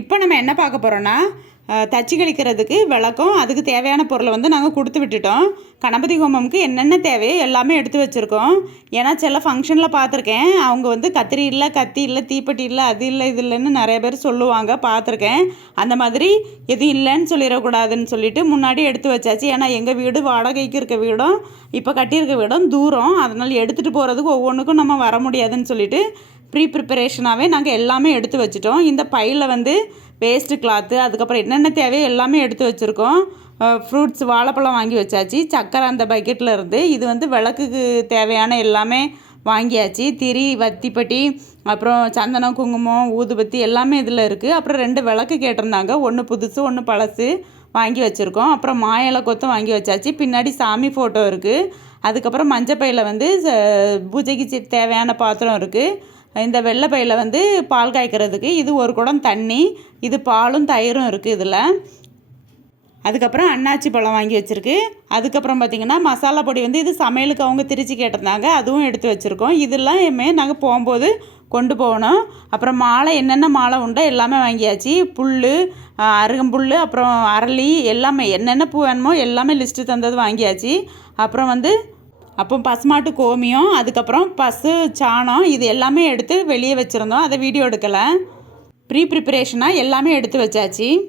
இப்போ நம்ம என்ன பார்க்க போகிறோன்னா தச்சு கழிக்கிறதுக்கு விளக்கம் அதுக்கு தேவையான பொருளை வந்து நாங்கள் கொடுத்து விட்டுட்டோம். கணபதி ஹோமம்க்கு என்னென்ன தேவையோ எல்லாமே எடுத்து வச்சுருக்கோம். ஏன்னா சில ஃபங்க்ஷனில் பார்த்துருக்கேன். அவங்க வந்து கத்திரி இல்லை கத்தி இல்லை தீப்பெட்டி இல்லை அது இல்லை இது இல்லைன்னு நிறைய பேர் சொல்லுவாங்க பார்த்துருக்கேன். அந்த மாதிரி எதுவும் இல்லைன்னு சொல்லிடக்கூடாதுன்னு சொல்லிட்டு முன்னாடி எடுத்து வச்சாச்சு. ஏன்னா எங்கள் வீடு வாடகைக்கு இருக்க வீடும் இப்போ கட்டியிருக்க வீடும் தூரம். அதனால் எடுத்துகிட்டு போகிறதுக்கு ஒவ்வொன்றுக்கும் நம்ம வர முடியாதுன்னு சொல்லிட்டு ப்ரீ ப்ரிப்பரேஷனாகவே நாங்கள் எல்லாமே எடுத்து வச்சுட்டோம். இந்த பையில் வந்து வேஸ்ட்டு கிளாத்து அதுக்கப்புறம் என்னென்ன தேவையோ எல்லாமே எடுத்து வச்சுருக்கோம். ஃப்ரூட்ஸ் வாழைப்பழம் வாங்கி வச்சாச்சு. சக்கரை அந்த பக்கெட்டில் இருந்து இது வந்து விளக்குக்கு தேவையான எல்லாமே வாங்கியாச்சு. திரி வத்திப்பட்டி அப்புறம் சந்தனம் குங்குமம் ஊதுபத்தி எல்லாமே இதில் இருக்குது அப்புறம் ரெண்டு விளக்கு கேட்டிருந்தாங்க. ஒன்று புதுசு ஒன்று பழசு வாங்கி வச்சுருக்கோம். அப்புறம் மாயிலை கொத்தும் வாங்கி வச்சாச்சு. பின்னாடி சாமி ஃபோட்டோ இருக்குது அதுக்கப்புறம் மஞ்சப்பையில் வந்து ச- பூஜைக்கு தேவையான பாத்திரம் இருக்குது இந்த வெள்ளை பையில் வந்து பால் காய்க்கிறதுக்கு இது ஒரு குடம் தண்ணி இது பாலும் தயிரும் இருக்குது இதில். அதுக்கப்புறம் அன்னாச்சி பழம் வாங்கி வச்சுருக்கு. அதுக்கப்புறம் பார்த்திங்கன்னா மசாலா பொடி வந்து இது சமையலுக்கு அவங்க திருச்சி கேட்டிருந்தாங்க. அதுவும் எடுத்து வச்சுருக்கோம். இதெல்லாம் எம்மே நாங்கள் போகும்போது கொண்டு போகணும். அப்புறம் மாலை என்னென்ன மாலை உண்டோ எல்லாமே வாங்கியாச்சு. புல் அருகம்புல் அப்புறம் அரளி எல்லாமே என்னென்ன பூ வேணுமோ எல்லாமே லிஸ்ட்டு தந்தது வாங்கியாச்சு. அப்புறம் வந்து அப்போ பசுமாட்டு கோமியம் அதுக்கப்புறம் பசு சாணம் இது எல்லாமே எடுத்து வெளியே வச்சுருந்தோம். அதை வீடியோ எடுக்கலை. ப்ரீ ப்ரிப்பரேஷனாக எல்லாமே எடுத்து வச்சாச்சு.